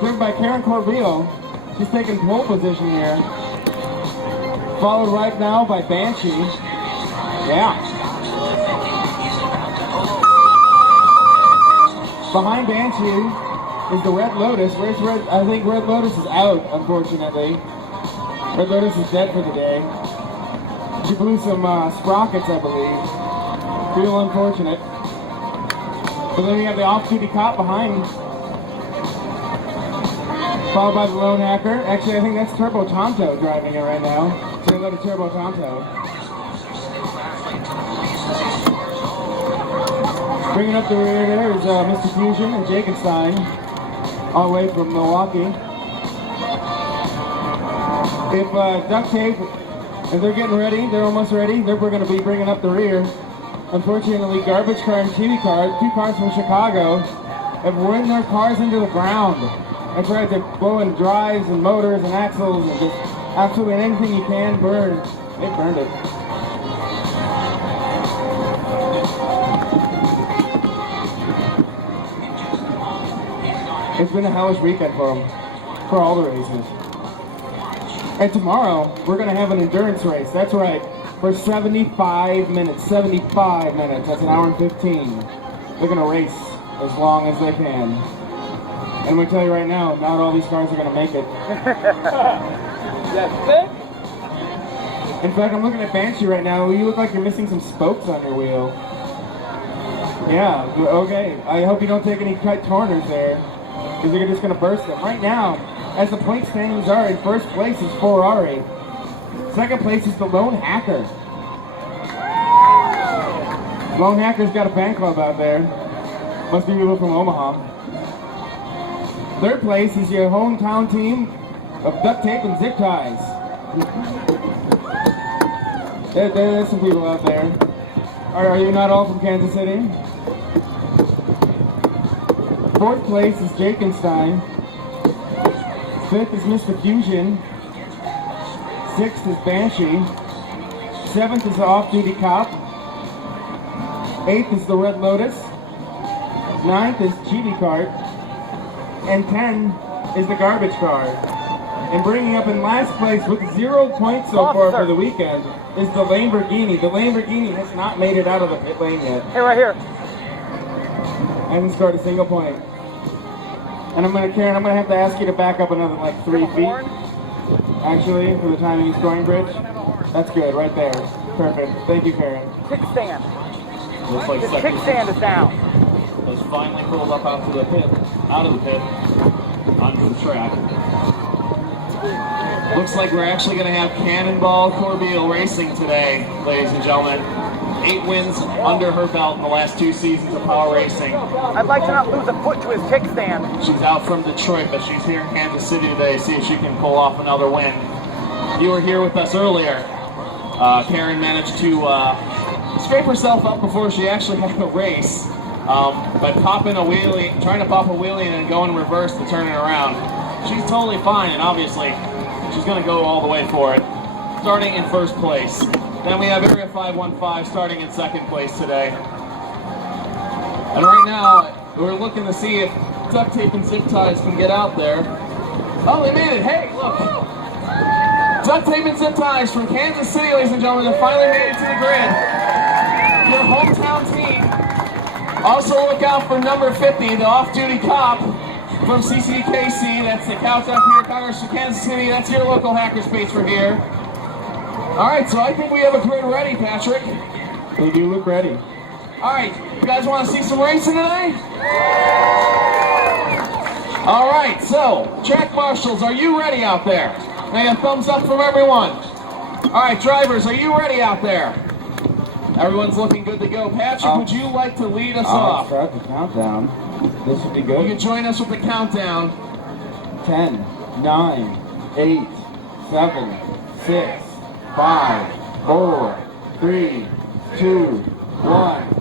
driven by Karen Corbeil. She's taking pole position here. Followed right now by Banshee. Yeah. Behind Banshee is the Red Lotus. Where's Red? I think Red Lotus is out, unfortunately. Red Lotus is dead for the day. She blew some sprockets, I believe. Real unfortunate. But then we have the off-duty cop behind. Followed by the Lone Hacker. Actually, I think that's Turbo Tonto driving it right now. Say hello to Turbo Tonto. Bringing up the rear there is Mr. Fusion and Jakenstein, all the way from Milwaukee. If Duct Tape, if they're getting ready, they're almost ready, they're going to be bringing up the rear. Unfortunately, Garbage Car and TV Car, two cars from Chicago, have run their cars into the ground. That's right, they're blowing drives and motors and axles and just absolutely anything you can burn. They burned it. It's been a hellish weekend for them, for all the races. And tomorrow, we're going to have an endurance race. That's right, for 75 minutes. 75 minutes, that's an hour and 15. They're going to race as long as they can. And I'm going to tell you right now, not all these cars are going to make it. That's it? In fact, I'm looking at Banshee right now. You look like you're missing some spokes on your wheel. Yeah, okay. I hope you don't take any tight corners there, because they're just going to burst them. Right now, as the point standings are, in first place is Ferrari. Second place is the Lone Hacker. Lone Hacker's got a fan club out there. Must be people from Omaha. Third place is your hometown team of Duct Tape and Zip Ties. There's some people out there. Are you not all from Kansas City? Fourth place is Jakenstein. Fifth is Mr. Fusion. Sixth is Banshee. Seventh is the Off-Duty Cop. Eighth is the Red Lotus. Ninth is Chibi Cart. And 10 is the Garbage Car. And bringing up in last place with 0 points so far for the weekend is the Lamborghini. The Lamborghini has not made it out of the pit lane yet. Hey, right here. Hasn't scored a single point. And Karen, I'm gonna have to ask you to back up another like 3 feet. Actually, for the timing scoring bridge. That's good, right there. Perfect. Thank you, Karen. Kickstand. Looks like The kickstand is down. has finally pulled up out of the pit, onto the track. Looks like we're actually going to have Cannonball Corbeil racing today, ladies and gentlemen. 8 wins under her belt in the last 2 seasons of power racing. I'd like to not lose a foot to his kickstand. She's out from Detroit, but she's here in Kansas City today to see if she can pull off another win. You were here with us earlier. Karen managed to scrape herself up before she actually had a race by popping a wheelie, trying to pop a wheelie and then go in reverse to turn it around. She's totally fine, and obviously she's going to go all the way for it, starting in first place. Then we have Area 515 starting in second place today. And right now, we're looking to see if Duct Tape and Zip Ties can get out there. Oh, they made it. Hey, look. Duct Tape and Zip Ties from Kansas City, ladies and gentlemen, have finally made it to the grid. Your hometown team. Also look out for number 50, the off-duty cop from CCKC. That's the Countdown Community Congress from Kansas City. That's your local hackerspace for here. All right, so I think we have a grid ready, Patrick. They do look ready. All right, you guys want to see some racing today? All right, so track marshals, are you ready out there? May I have a thumbs up from everyone. All right, drivers, are you ready out there? Everyone's looking good to go. Patrick, would you like to lead us I'll off? start the countdown. This would be good. You can join us with the countdown. 10, 9, 8, 7, 6, 5, 4, 3, 2, 1.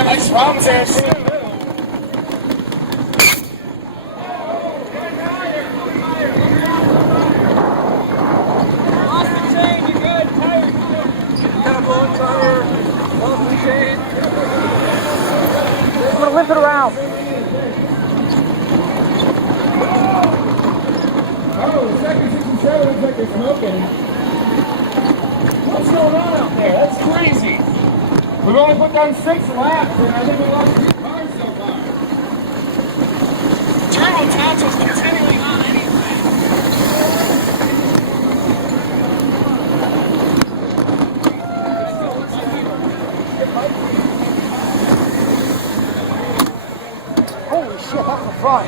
have my sponsors. I'm gonna lift it around. Oh, second 6 and 7 looks like they're smoking. What's going on out there? That's crazy. We've only put down 6 laps, and I think we lost 2 cars so far. Turbo Tonto's continuing on anything. Holy shit, that's the front.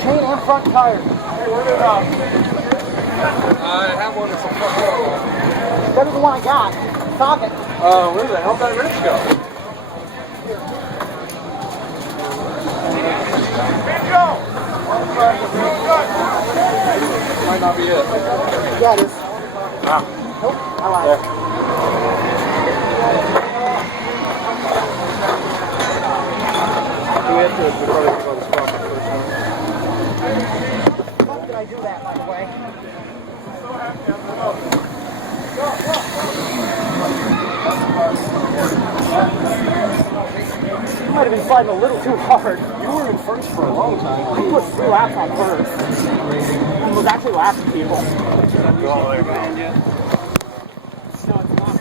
Chain and front tire. I have one that's a fuck. Better than the one I got. Stop it. Where the hell did that wrench go? Might not be it. Yeah, it is. Ah. Nope, I lied. We have to probably go to the spot first. Fuck did I do that, by the way? You might have been sliding a little too hard. You were in first for a long time. He put 3 laps on first. He was actually lapping people. You all there, man? No, it's not.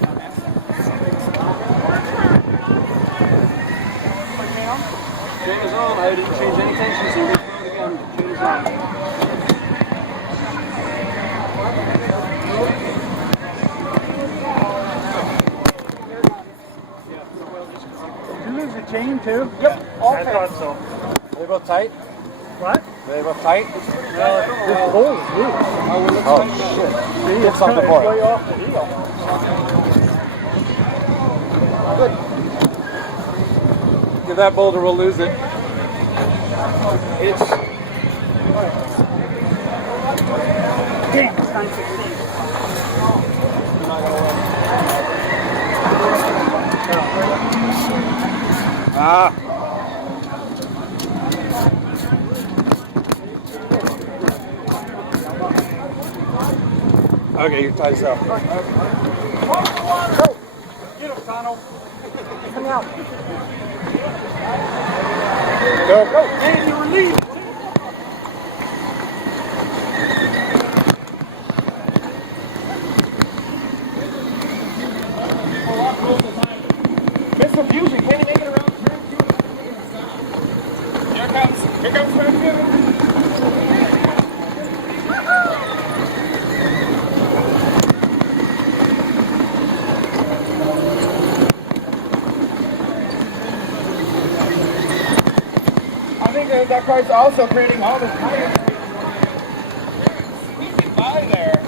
Chain is on. I didn't change any tensions. So again. Chain is on. Did you lose the chain too? Yep. All I thought so. Are they both tight? What? Are they both tight? This hole is loose. Oh shit. See, Get something for way it. off the heel. Good. Give that boulder, we'll lose it. It's Damn, it's 916. ah. Okay, you're tight as hell. Go. Get him, Donald. Come out. Go. Go. And you relieve. Mr. Fusion, can you make it around turn 2? Here comes turn 2. I think that car's also creating all the tires. Squeaking by there.